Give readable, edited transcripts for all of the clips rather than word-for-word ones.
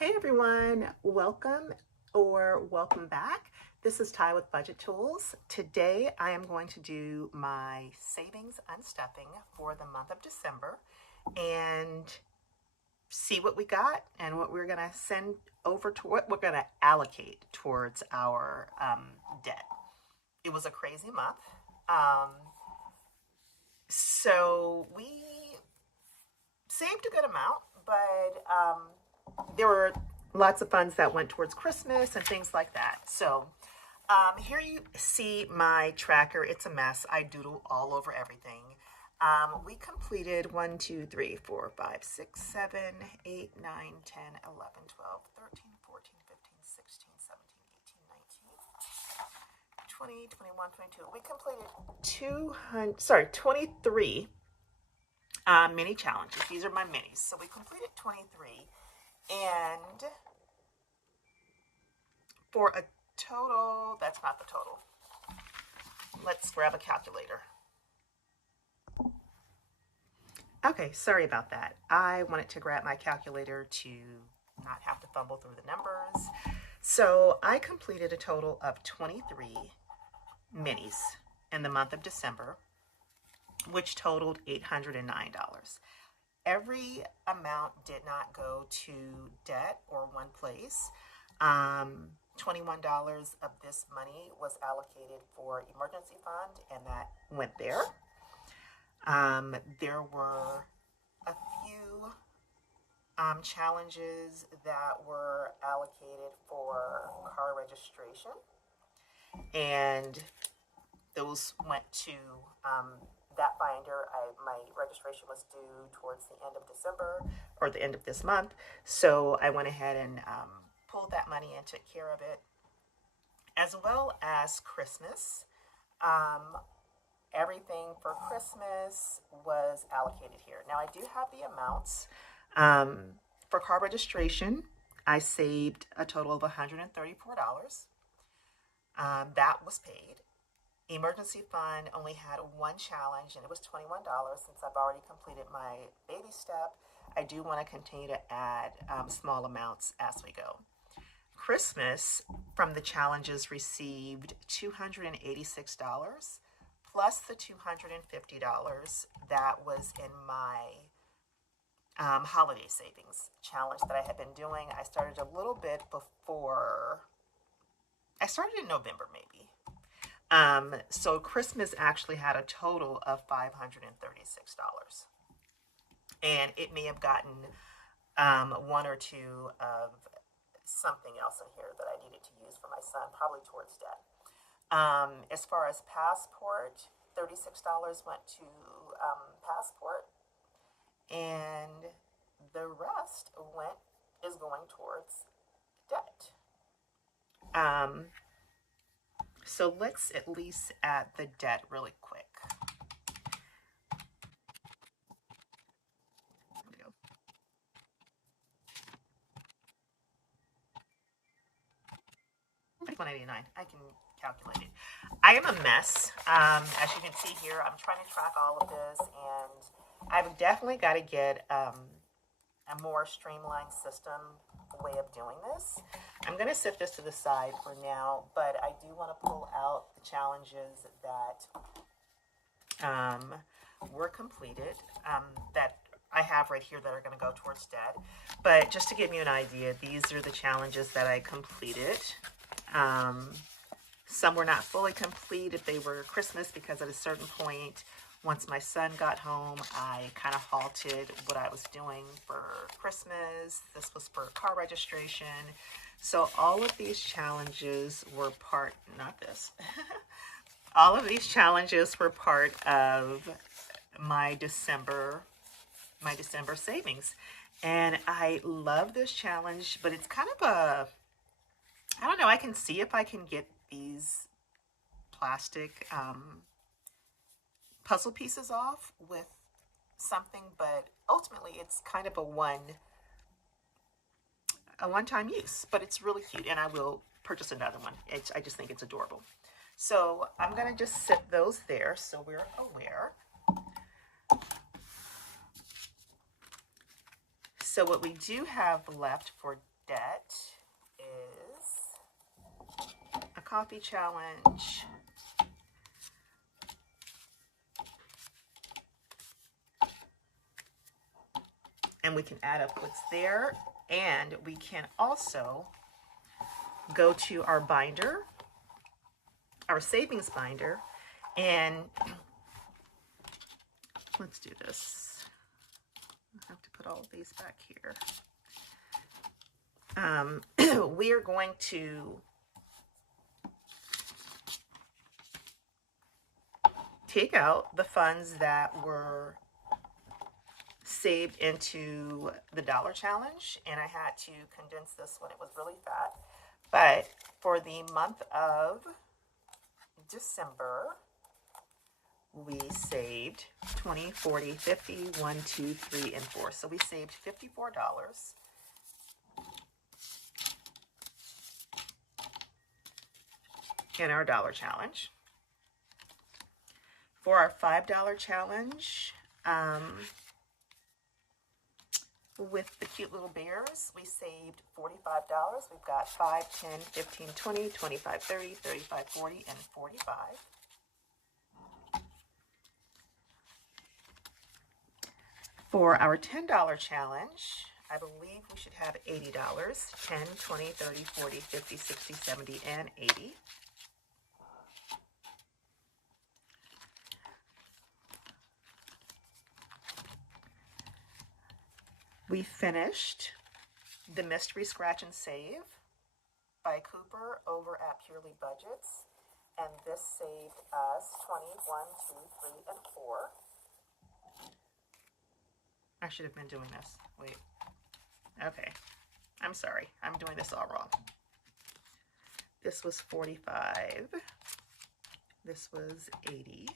Hey everyone, welcome or welcome back. This is Ty with Budget Tools. Today I am going to do my savings unstuffing for the month of December and see what we got and what we're going to send over to what we're going to allocate towards our debt. It was a crazy month. So we saved a good amount, but there were lots of funds that went towards Christmas and things like that. So here you see my tracker. It's a mess. I doodle all over everything. We completed 1, 2, 3, 4, 5, 6, 7, 8, 9, 10, 11, 12, 13, 14, 15, 16, 17, 18, 19, 20, 21, 22. We completed 23 mini challenges. These are my minis. So we completed 23, and for a total, that's not the total. Let's grab a calculator. Okay, sorry about that. I wanted to grab my calculator to not have to fumble through the numbers. So I completed a total of 23 minis in the month of December, which totaled $809. Every amount did not go to debt or one place. $21 of this money was allocated for emergency fund, and that went there. There were a few challenges that were allocated for car registration, and those went to that binder. My registration was due towards the end of December or the end of this month, so I went ahead and pulled that money and took care of it, as well as Christmas. Everything for Christmas was allocated here. Now I do have the amounts. For car registration, I saved a total of $134. That was paid. Emergency fund only had one challenge, and it was $21. Since I've already completed my baby step, I do want to continue to add small amounts as we go. Christmas, from the challenges, received $286 plus the $250 that was in my holiday savings challenge that I had been doing. I started a little bit before, I started in November maybe. So Christmas actually had a total of $536. And it may have gotten one or two of something else in here that I needed to use for my son, probably towards debt. As far as passport, $36 went to passport, and the rest is going towards debt. So let's at least add the debt really quick. There we go. $189. I can calculate it. I am a mess. As you can see here, I'm trying to track all of this, and I've definitely got to get a more streamlined system way of doing this. I'm going to set this to the side for now, but I do want to pull out the challenges that were completed, that I have right here that are going to go towards debt. But just to give you an idea, these are the challenges that I completed. Some were not fully complete if they were Christmas, because at a certain point, once my son got home, I kind of halted what I was doing for Christmas. This was for car registration. So all of these challenges were part, not this, all of these challenges were part of my December savings. And I love this challenge, but it's kind of a, I don't know, I can see if I can get these plastic puzzle pieces off with something, but ultimately it's kind of a one-time use, but it's really cute, and I will purchase another one. I just think it's adorable. So I'm going to just set those there so we're aware. So what we do have left for debt is a coffee challenge, and we can add up what's there, and we can also go to our binder, our savings binder, and let's do this. I have to put all of these back here. We are going to take out the funds that were saved into the dollar challenge, and I had to condense this when it was really fat. But for the month of December, we saved 20, 40, 50, 1, 2, 3, and 4. So we saved $54 in our dollar challenge. For our $5 challenge, with the cute little bears, we saved $45. We've got 5, 10, 15, 20, 25, 30, 35, 40, and 45. For our $10 challenge, I believe we should have $80. 10, 20, 30, 40, 50, 60, 70, and 80. We finished the Mystery Scratch and Save by Cooper over at Purely Budgets, and this saved us 20, 1, 2, 3, and 4. I should have been doing this. Wait. Okay. I'm sorry. I'm doing this all wrong. This was 45. This was 80.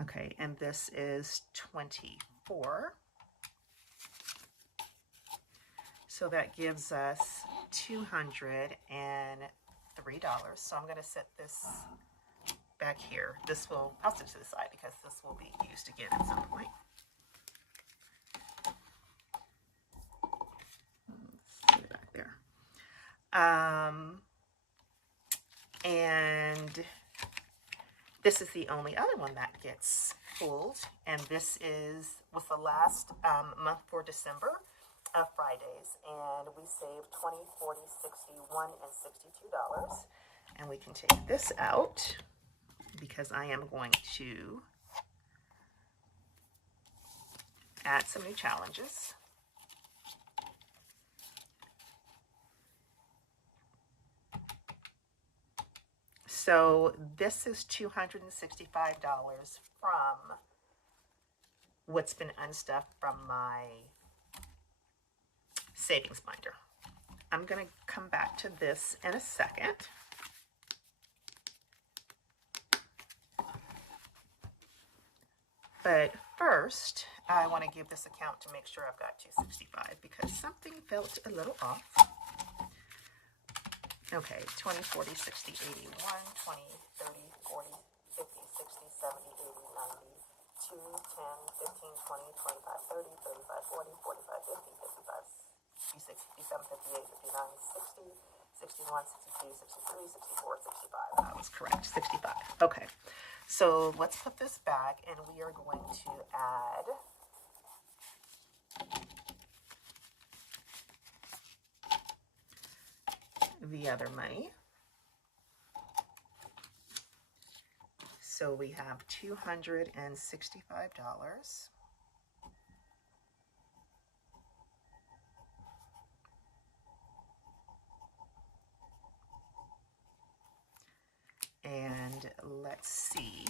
Okay, and this is 24. So that gives us $203. So I'm going to set this back here. This will, I'll set it to the side because this will be used again at some point. Let's set it back there. And this is the only other one that gets pulled, and this was the last month for December of Fridays, and we saved 20, 40, 61, and $62. And we can take this out because I am going to add some new challenges. So this is $265 from what's been unstuffed from my savings binder. I'm going to come back to this in a second. But first, I want to give this a count to make sure I've got 265 because something felt a little off. Okay, 20, 40, 60, 81, 20, 30, 40, 50, 60, 70, 80, 90, 2, 10, 15, 20, 25, 30, 35, 40, 45, 50, 55, 56, 57, 58, 59, 60, 61, 62, 63, 64, 65. That was correct, 65. Okay, so let's put this back and we are going to add the other money. So we have $265. And let's see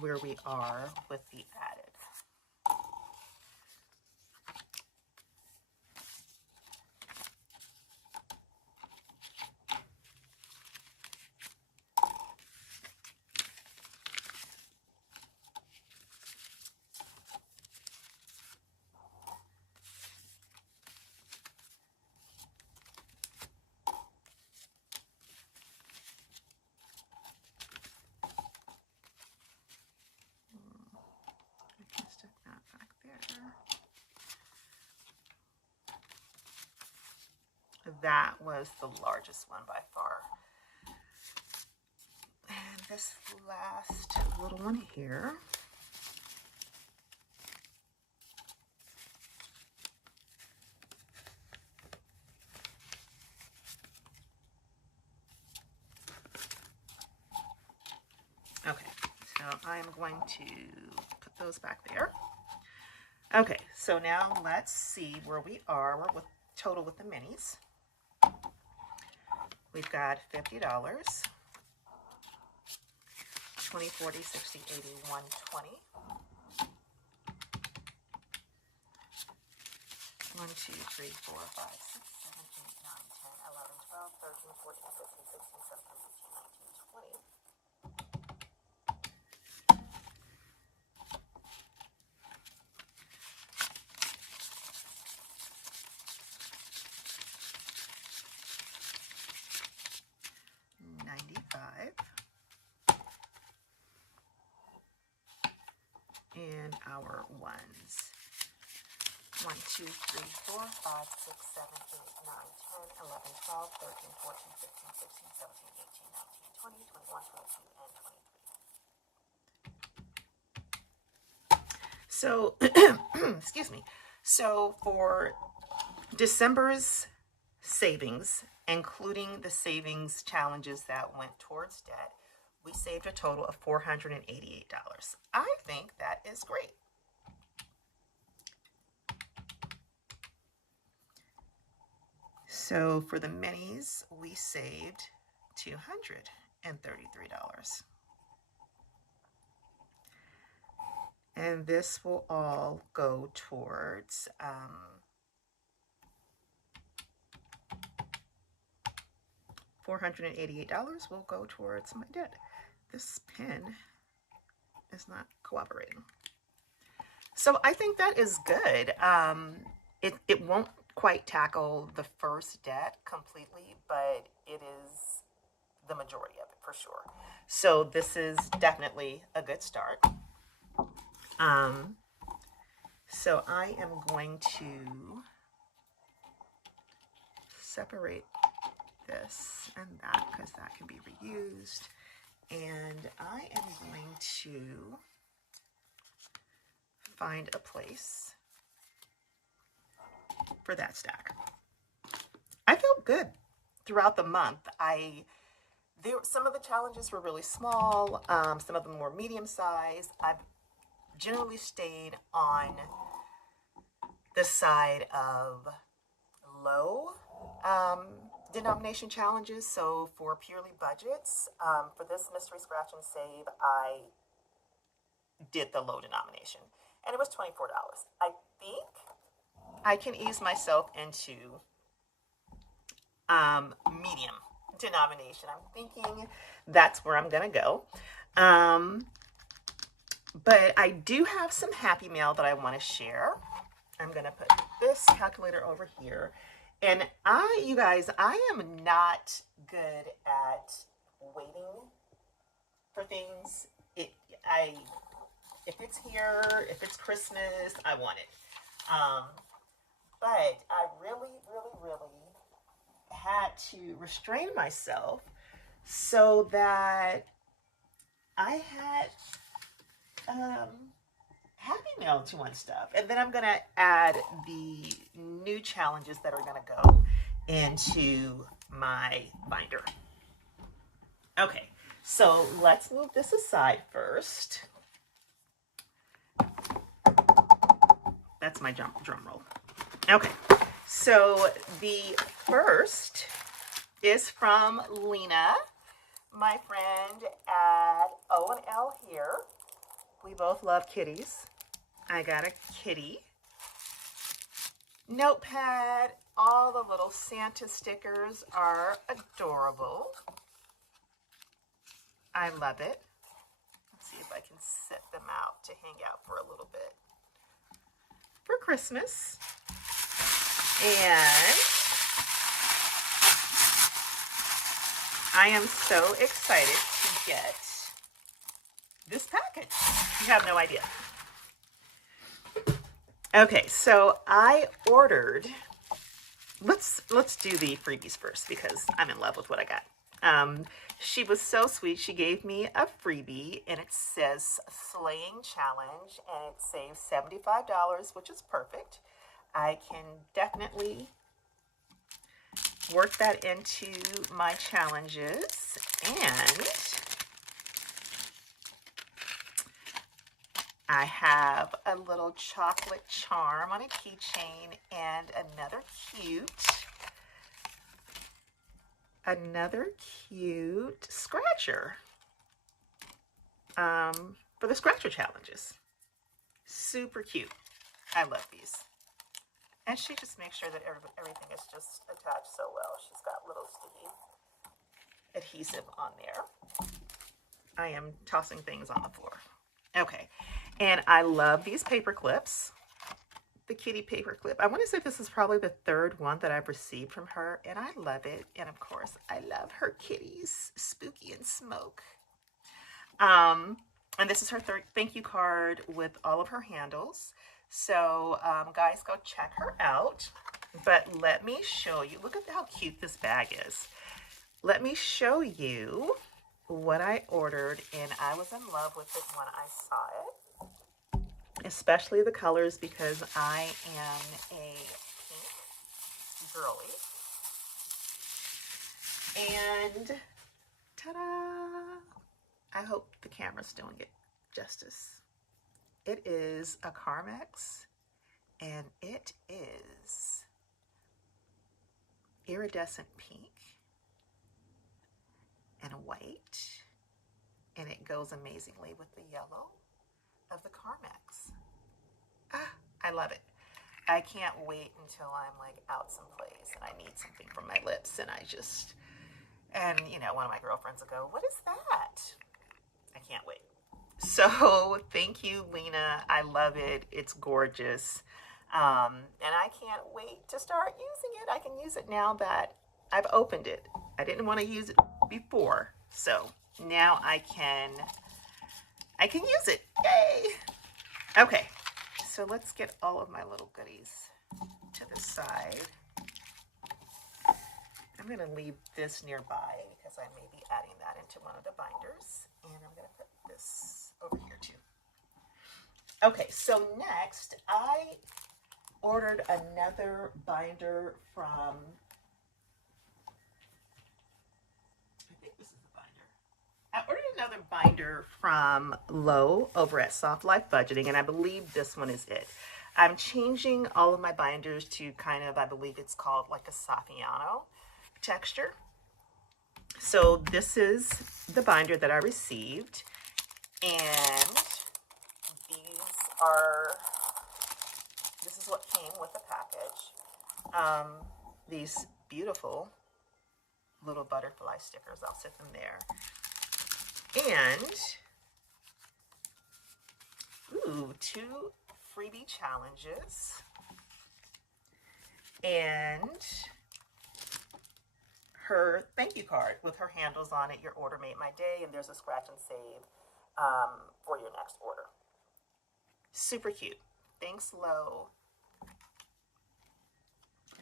where we are with the added. that was the largest one by far. And this last little one here. Okay, so I'm going to put those back there. Okay, so now let's see where we are. We're with total with the minis. We've got $50, 20, 40, 60, 80, 120. 1, 2, 3, 4, 5, 6, 7, 8, 9, 10, 11, 12, 13, 14, 15, 16, 17, 18, 19, 20. And our ones. 1, 2, 3, 4, 5, 6, 7, 8, 9, 10, 11, 12, 13, 14, 15, 16, 17, 18, 19, 20, 21, 22, and 23. So, excuse me. So for December's savings, including the savings challenges that went towards debt, we saved a total of $488. I think that is great. So for the minis, we saved $233. And this will all go towards $488 will go towards my debt. This pen is not cooperating. So I think that is good. It won't quite tackle the first debt completely, but it is the majority of it for sure. So this is definitely a good start. So I am going to separate this and that because that can be reused. And I am going to find a place for that stack. I felt good throughout the month. Some of the challenges were really small. Some of them were medium size. I've generally stayed on the side of low denomination challenges. So for purely budgets, for this mystery scratch and save, I did the low denomination, and it was $24. I think I can ease myself into medium denomination. I'm thinking that's where I'm gonna go. But I do have some happy mail that I want to share. I'm gonna put this calculator over here. And you guys, I am not good at waiting for things. If it's here, if it's Christmas, I want it. But I really had to restrain myself so that I had happy mail to Unstuff. And then I'm going to add the new challenges that are going to go into my binder. Okay, so let's move this aside first. That's my drum roll. Okay, so the first is from Lena, my friend at O&L here. We both love kitties. I got a kitty. Notepad. All the little Santa stickers are adorable. I love it. Let's see if I can set them out to hang out for a little bit for Christmas. And I am so excited to get this package. You have no idea. Okay, so I ordered let's do the freebies first because I'm in love with what I got. She was so sweet. She gave me a freebie and it says Slaying Challenge and it saves $75, which is perfect. I can definitely work that into my challenges. And I have a little chocolate charm on a keychain and another cute scratcher for the scratcher challenges. Super cute. I love these. And she just makes sure that everything is just attached so well. She's got little sticky adhesive on there. I am tossing things on the floor. Okay. And I love these paper clips. The kitty paper clip. I want to say this is probably the third one that I've received from her, and I love it. And of course, I love her kitties, Spooky and Smoke. And this is her third thank you card with all of her handles. So, guys, go check her out. But let me show you. Look at how cute this bag is. Let me show you what I ordered, and I was in love with it when I saw it. Especially the colors because I am a pink girly. And ta-da! I hope the camera's doing it justice. It is a Carmex and it is iridescent pink and white, and it goes amazingly with the yellow of the Carmex. I love it. I can't wait until I'm like out someplace and I need something for my lips and you know, one of my girlfriends will go, what is that? I can't wait. So thank you, Lena. I love it. It's gorgeous. And I can't wait to start using it. I can use it now that I've opened it. I didn't want to use it before. So now I can use it. Yay! Okay. So let's get all of my little goodies to the side. I'm going to leave this nearby because I may be adding that into one of the binders. And I'm going to put this over here too. Okay, so next I ordered another binder from, I think this is the binder. I ordered another binder from Low over at Soft Life Budgeting, and I believe this one is it. I'm changing all of my binders to kind of, I believe it's called like a Saffiano texture. So this is the binder that I received, and this is what came with the package. These beautiful little butterfly stickers, I'll sit them there. And, ooh, 2 freebie challenges. And her thank you card with her handles on it. Your order made my day, and there's a scratch and save for your next order. Super cute. Thanks, Lo.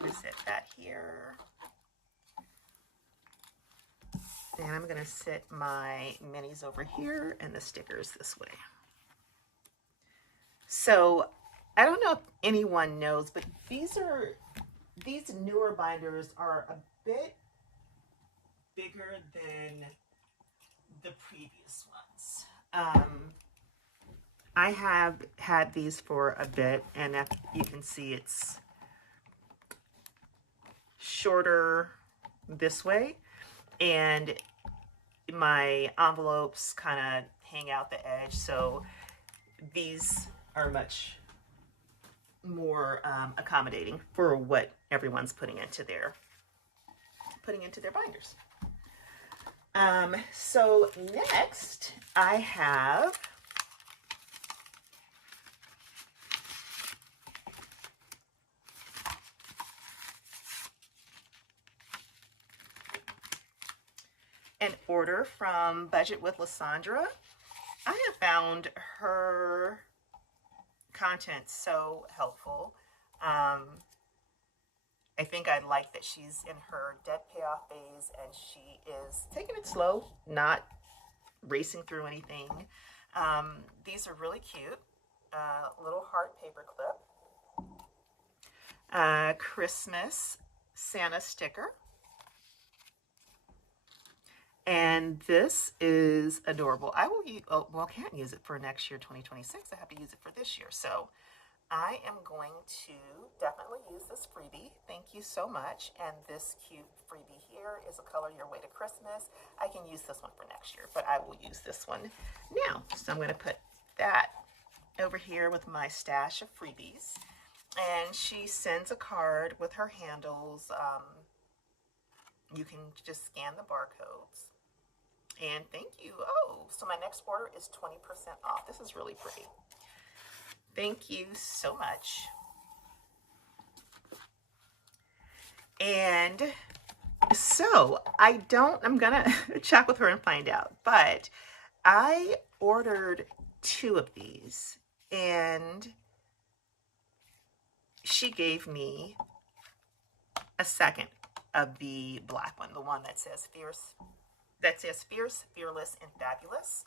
I'm gonna set that here. And I'm gonna set my minis over here and the stickers this way. So I don't know if anyone knows, but these newer binders are a bit bigger than the previous ones. I have had these for a bit, and if you can see, it's shorter this way, and my envelopes kind of hang out the edge, so these are much more accommodating for what everyone's putting into their binders. So next I have an order from Budget with Lysandra. I have found her content so helpful. I think I like that she's in her debt payoff phase and she is taking it slow, not racing through anything. These are really cute. Little heart paper clip. Christmas Santa sticker. And this is adorable. I will use, oh, well, I can't use it for next year, 2026. I have to use it for this year. So I am going to definitely use this freebie. Thank you so much. And this cute freebie here is a color your way to Christmas. I can use this one for next year, but I will use this one now. So I'm going to put that over here with my stash of freebies. And she sends a card with her handles. You can just scan the barcodes. And thank you. Oh, so my next order is 20% off. This is really pretty. Thank you so much. And so I'm gonna check with her and find out, but I ordered 2 of these and she gave me a second of the black one, the one that says fierce, fearless, and fabulous.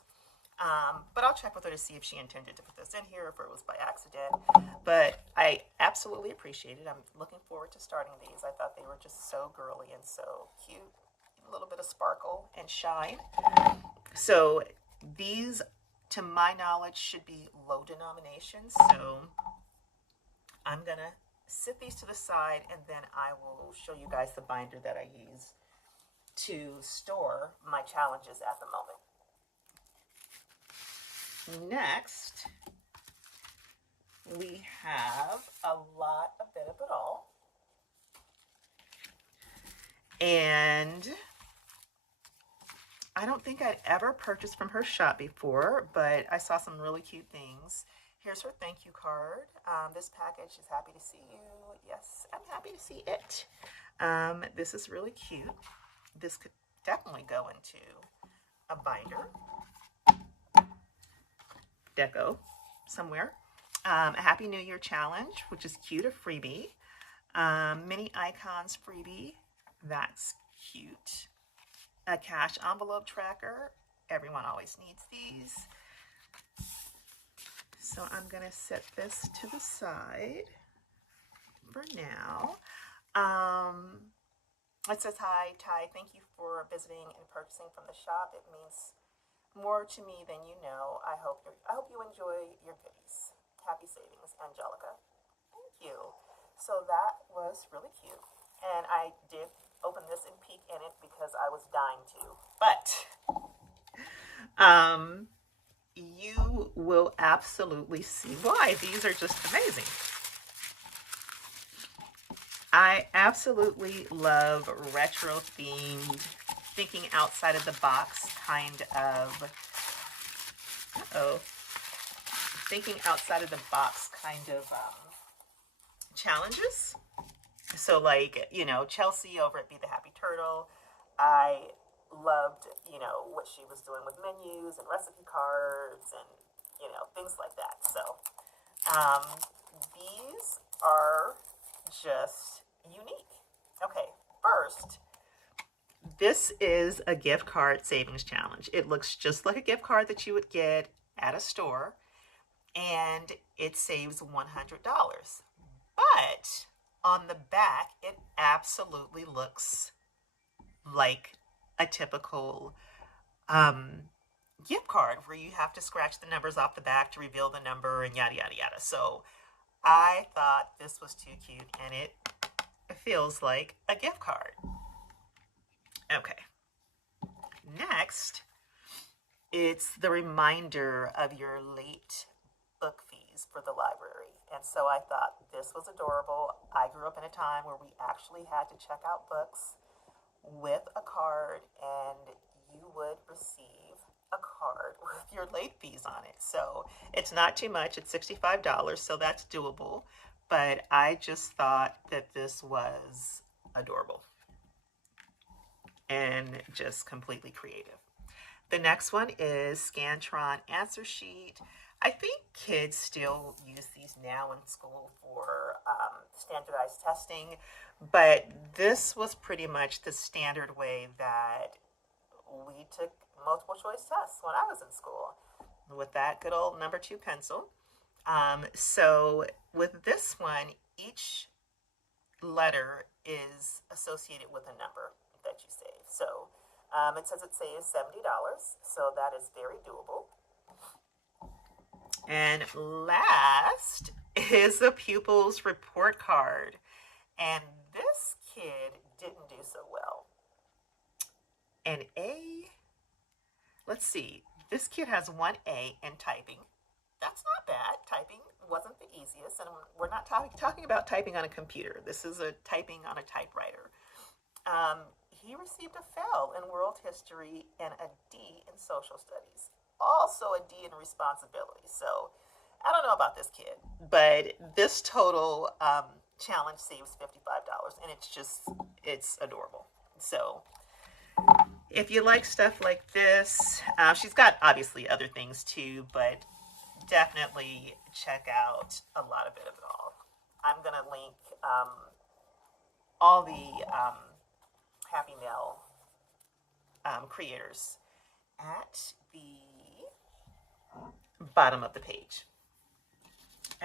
But I'll check with her to see if she intended to put this in here, if it was by accident. But I absolutely appreciate it. I'm looking forward to starting these. I thought they were just so girly and so cute. A little bit of sparkle and shine. So these, to my knowledge, should be low denomination. So I'm going to sit these to the side and then I will show you guys the binder that I use to store my challenges at the moment. Next, we have a bit of it all. And I don't think I'd ever purchased from her shop before, but I saw some really cute things. Here's her thank you card. This package is happy to see you. Yes, I'm happy to see it. This is really cute. This could definitely go into a binder. Deco somewhere. A Happy New Year challenge, which is cute, a freebie. Mini icons freebie, that's cute. A cash envelope tracker, everyone always needs these. So I'm gonna set this to the side for now. It says, hi Ty, thank you for visiting and purchasing from the shop. It means more to me than you know. I hope you enjoy your goodies. Happy savings, Angelica. Thank you. So that was really cute. And I did open this and peek in it because I was dying to. But you will absolutely see why. These are just amazing. I absolutely love retro themed, thinking outside of the box kind of, thinking outside of the box kind of challenges. So like, you know, Chelsea over at Be the Happy Turtle, I loved, you know, what she was doing with menus and recipe cards and, you know, things like that. So these are just unique. Okay, first, this is a gift card savings challenge. It looks just like a gift card that you would get at a store, and it saves $100. But on the back, it absolutely looks like a typical gift card where you have to scratch the numbers off the back to reveal the number and yada, yada, yada. So I thought this was too cute, and it feels like a gift card. Okay. Next, it's the reminder of your late book fees for the library. And so I thought this was adorable. I grew up in a time where we actually had to check out books with a card, and you would receive a card with your late fees on it. So it's not too much. It's $65, so that's doable. But I just thought that this was adorable and just completely creative. The next one is Scantron Answer Sheet. I think kids still use these now in school for standardized testing, but this was pretty much the standard way that we took multiple choice tests when I was in school with that good old number 2 pencil. So with this one, each letter is associated with a number that you save. So it says it saves $70, so that is very doable. And last is the pupil's report card. And this kid didn't do so well. An A, let's see, this kid has 1A in typing. That's not bad. Typing wasn't the easiest, and we're not talking about typing on a computer. This is a typing on a typewriter. He received a fail in world history and a D in social studies. Also a D in responsibility. So I don't know about this kid, but this total challenge saves $55, and it's adorable. So if you like stuff like this, she's got obviously other things too, but definitely check out a lot of it all. I'm going to link all the Happy Mail creators at the bottom of the page.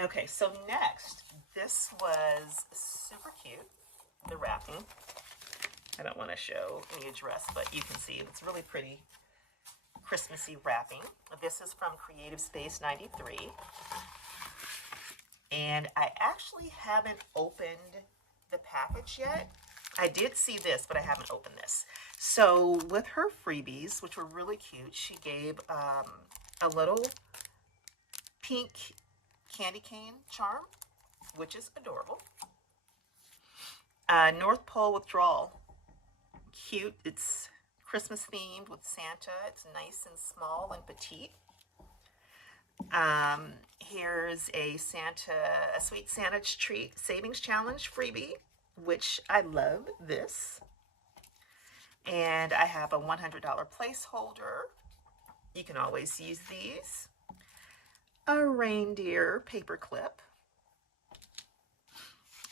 Okay, so next, this was super cute, the wrapping. I don't want to show the address, but you can see it's really pretty Christmassy wrapping. This is from Creative Space 93. And I actually haven't opened the package yet. I did see this, but I haven't opened this. So with her freebies, which were really cute, she gave a little pink candy cane charm, which is adorable. North Pole withdrawal. Cute. It's Christmas themed with Santa. It's nice and small and petite. Here's a sweet Santa treat savings challenge freebie, which I love this. And I have a $100 placeholder. You can always use these. A reindeer paper clip.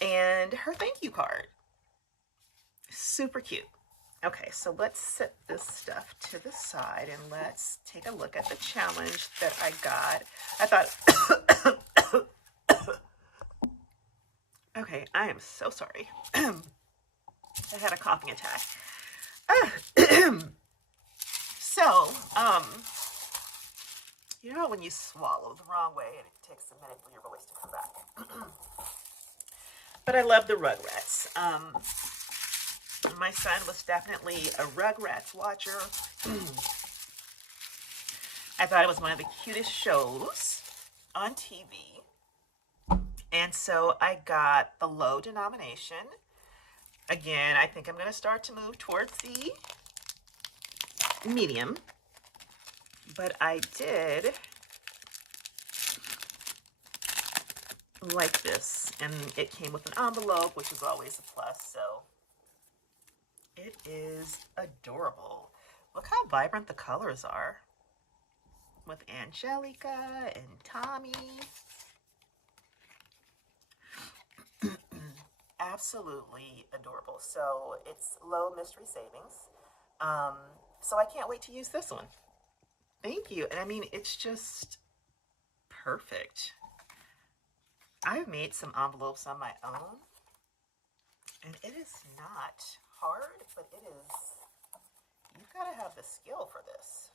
And her thank you card. Super cute. Okay, so let's set this stuff to the side and let's take a look at the challenge that I got. I thought, okay, I am so sorry. I had a coughing attack. So, you know when you swallow the wrong way and it takes a minute for your voice to come back. But I love the Rugrats. My son was definitely a Rugrats watcher. I thought it was one of the cutest shows on TV. And so I got the low denomination. Again, I think I'm going to start to move towards the medium. But I did like this. And it came with an envelope, which is always a plus. So it is adorable. Look how vibrant the colors are. With Angelica and Tommy. Absolutely adorable. So it's low mystery savings. So I can't wait to use this one. Thank you. And I mean, it's just perfect. I've made some envelopes on my own. And it is not hard, but it is, you've got to have the skill for this.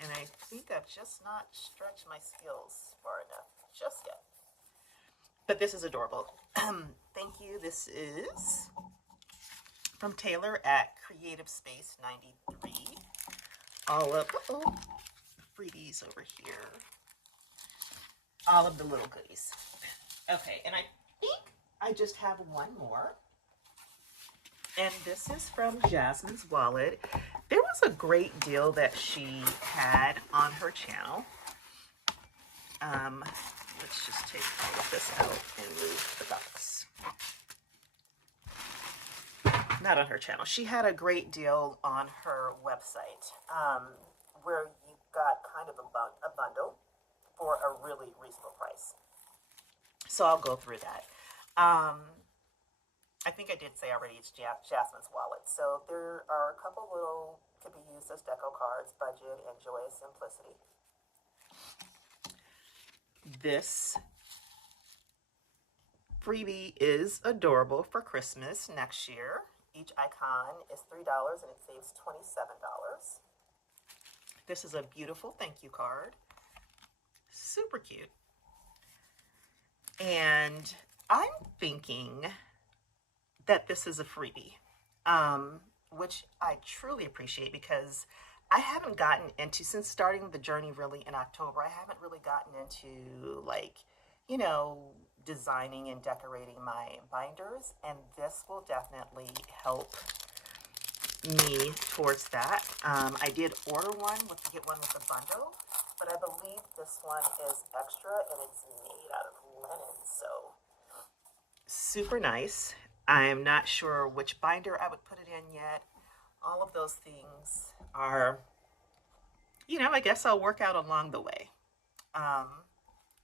And I think I've just not stretched my skills far enough just yet. But this is adorable. Thank you. This is from Taylor at Creative Space 93. All of freebies over here. All of the little goodies. Okay, and I think I just have one more. And this is from Jasmine's wallet. There was a great deal that she had on her channel. Let's just take all of this out and move the box. Not on her channel. She had a great deal on her website where you got kind of a bundle for a really reasonable price. So I'll go through that. I think I did say already it's Jasmine's wallet. So there are a couple little, could be used as deco cards, budget and joyous simplicity. This freebie is adorable for Christmas next year. Each icon is $3 and it saves $27. This is a beautiful thank you card. Super cute. And I'm thinking that this is a freebie, which I truly appreciate because I haven't gotten into, since starting the journey really in October, I haven't really gotten into like, you know, designing and decorating my binders, and this will definitely help me towards that. I did order one get one with a bundle, but I believe this one is extra and it's made out of linen, so super nice. I'm not sure which binder I would put it in yet. All of those things are, you know, I guess I'll work out along the way.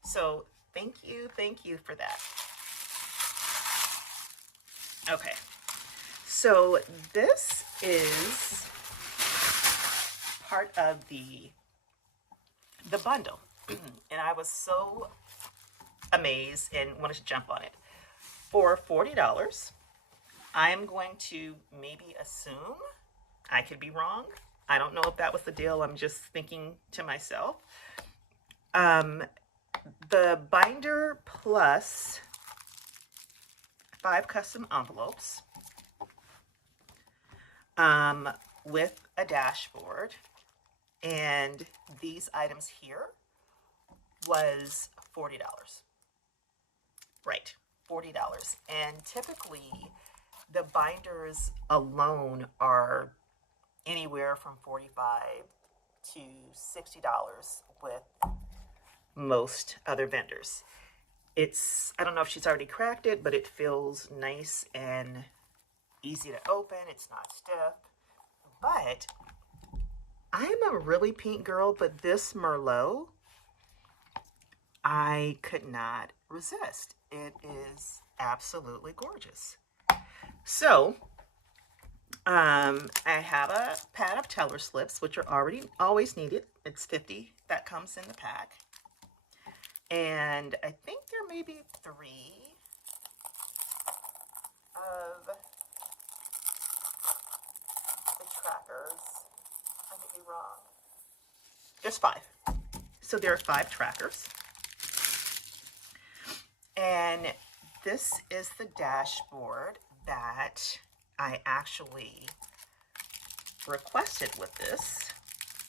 So thank you for that. Okay, so this is part of the bundle, and I was so amazed and wanted to jump on it. For $40, I am going to maybe assume, I could be wrong, I don't know if that was the deal, I'm just thinking to myself, the binder plus 5 custom envelopes with a dashboard, and these items here was $40. Right, $40. And typically the binders alone are anywhere from $45 to $60 with most other vendors. It's, I don't know if she's already cracked it, but it feels nice and easy to open. It's not stiff. But I'm a really pink girl, but this Merlot, I could not resist. It is absolutely gorgeous. So, I have a pad of teller slips, which are always needed. It's 50 that comes in the pack. And I think there may be 3 of the trackers. I could be wrong. There's 5. So there are 5 trackers. And this is the dashboard that I actually requested with this.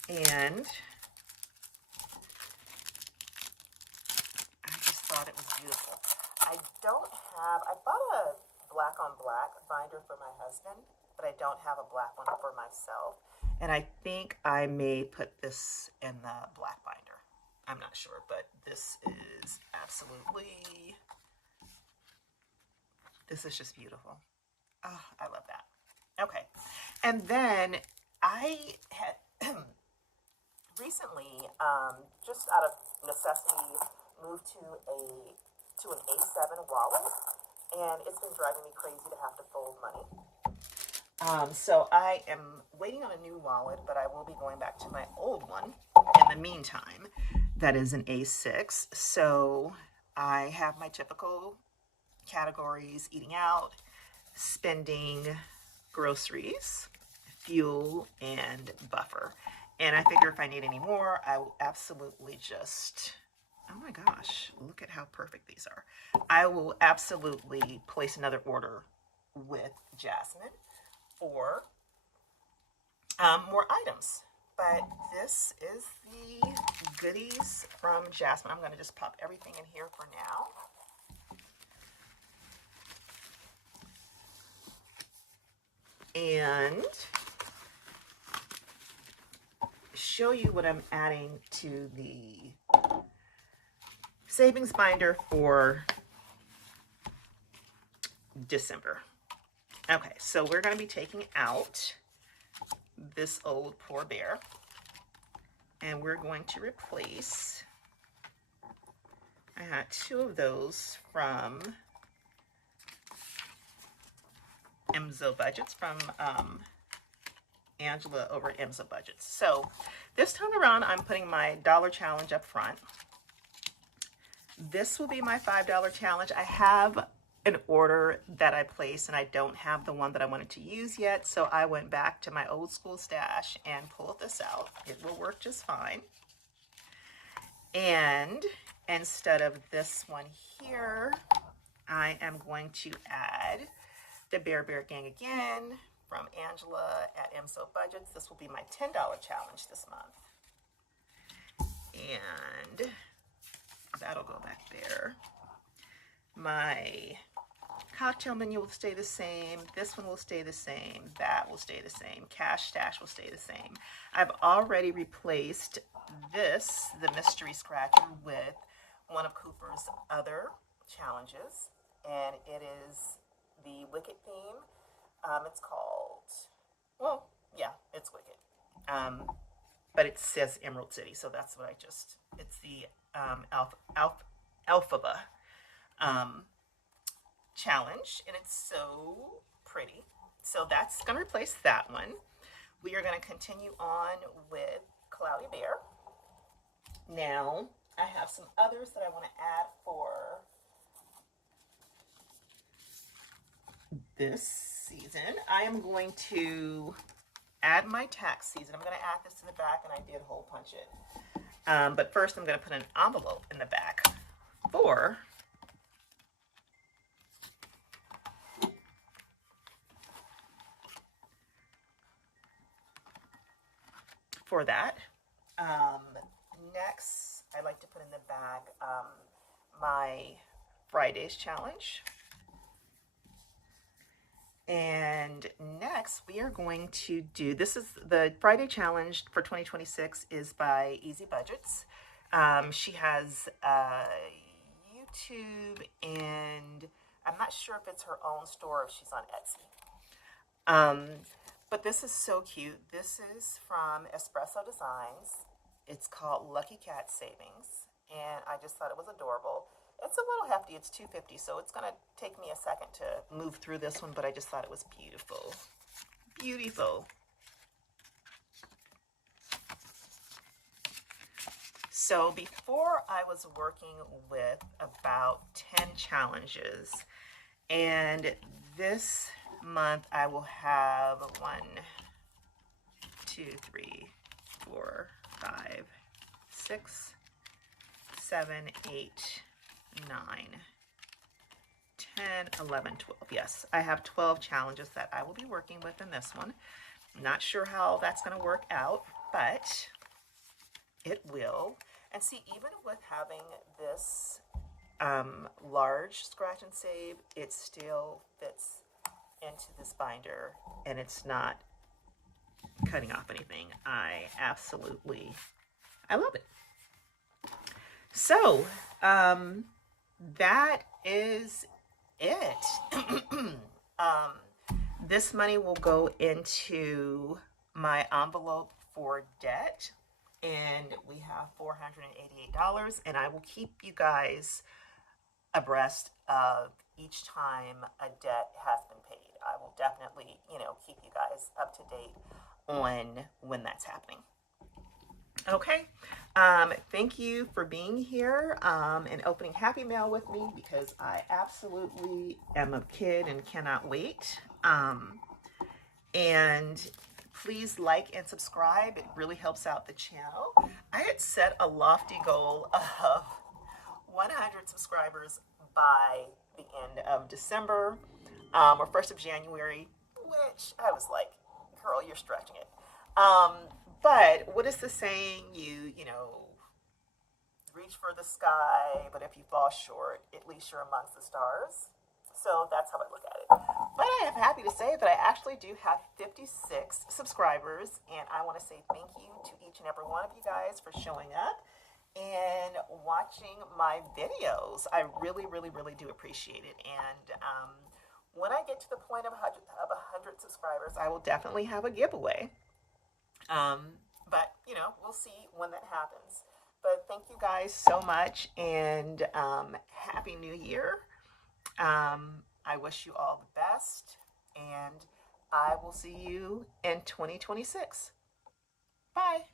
And I just thought it was beautiful. I bought a black on black binder for my husband, but I don't have a black one for myself. And I think I may put this in the black binder. I'm not sure, but this is absolutely, this is just beautiful. Oh, I love that. Okay. And then I had recently, just out of necessity, moved to an A7 wallet, and it's been driving me crazy to have to fold money. So I am waiting on a new wallet, but I will be going back to my old one in the meantime. That is an A6. So I have my typical categories: eating out, spending, groceries, fuel, and buffer. And I figure if I need any more, I will absolutely just, oh my gosh, look at how perfect these are. I will absolutely place another order with Jasmine for more items. But this is the goodies from Jasmine. I'm going to just pop everything in here for now. And show you what I'm adding to the savings binder for December. Okay, so we're going to be taking out this old Poor Bear, and we're going to replace, I had 2 of those from Emzo Budgets from Angela over at Emzo Budgets. So this time around, I'm putting my dollar challenge up front. This will be my $5 challenge. I have an order that I placed and I don't have the one that I wanted to use yet. So I went back to my old school stash and pulled this out. It will work just fine. And instead of this one here, I am going to add the Bear Gang again from Angela at Emzo Budgets. This will be my $10 challenge this month. And that'll go back there. My cocktail menu will stay the same. This one will stay the same. That will stay the same. Cash stash will stay the same. I've already replaced this, the mystery scratcher, with one of Cooper's other challenges, and it is the Wicked theme. It's called, well, yeah, it's Wicked. But it says Emerald City, so that's what I just, it's the Alphaba challenge, and it's so pretty. So that's going to replace that one. We are going to continue on with Cloudy Bear. Now, I have some others that I want to add for this season. I am going to add my tax season. I'm going to add this to the back, and I did hole punch it. But first, I'm going to put an envelope in the back for that. Next, I'd like to put in the back my Fridays challenge. And next, we are going to do, this is the Friday challenge for 2026 is by Easy Budgets. She has YouTube, and I'm not sure if it's her own store or if she's on Etsy. But this is so cute. This is from Espresso Designs. It's called Lucky Cat Savings, and I just thought it was adorable. It's a little hefty. It's $2.50, so it's going to take me a second to move through this one, but I just thought it was beautiful. Beautiful. So before, I was working with about 10 challenges, and this month I will have 1, 2, 3, 4, 5, 6, 7, 8, 9, 10, 11, 12. Yes, I have 12 challenges that I will be working with in this one. Not sure how that's going to work out, but it will. And see, even with having this large scratch and save, it still fits into this binder, and it's not cutting off anything. I love it. So, that is it. This money will go into my envelope for debt, and we have $488, and I will keep you guys abreast of each time a debt has been paid. I will definitely, keep you guys up to date on when that's happening. Okay. Thank you for being here and opening Happy Mail with me, because I absolutely am a kid and cannot wait. And please like and subscribe. It really helps out the channel. I had set a lofty goal of 100 subscribers by the end of December or 1st of January, which I was like, girl, you're stretching it. But what is the saying? You reach for the sky, but if you fall short, at least you're amongst the stars. So that's how I look at it. But I am happy to say that I actually do have 56 subscribers, and I want to say thank you to each and every one of you guys for showing up and watching my videos. I really, really, really do appreciate it. And when I get to the point of 100 subscribers, I will definitely have a giveaway. But, we'll see when that happens. But thank you guys so much, and Happy New Year. I wish you all the best. And I will see you in 2026. Bye.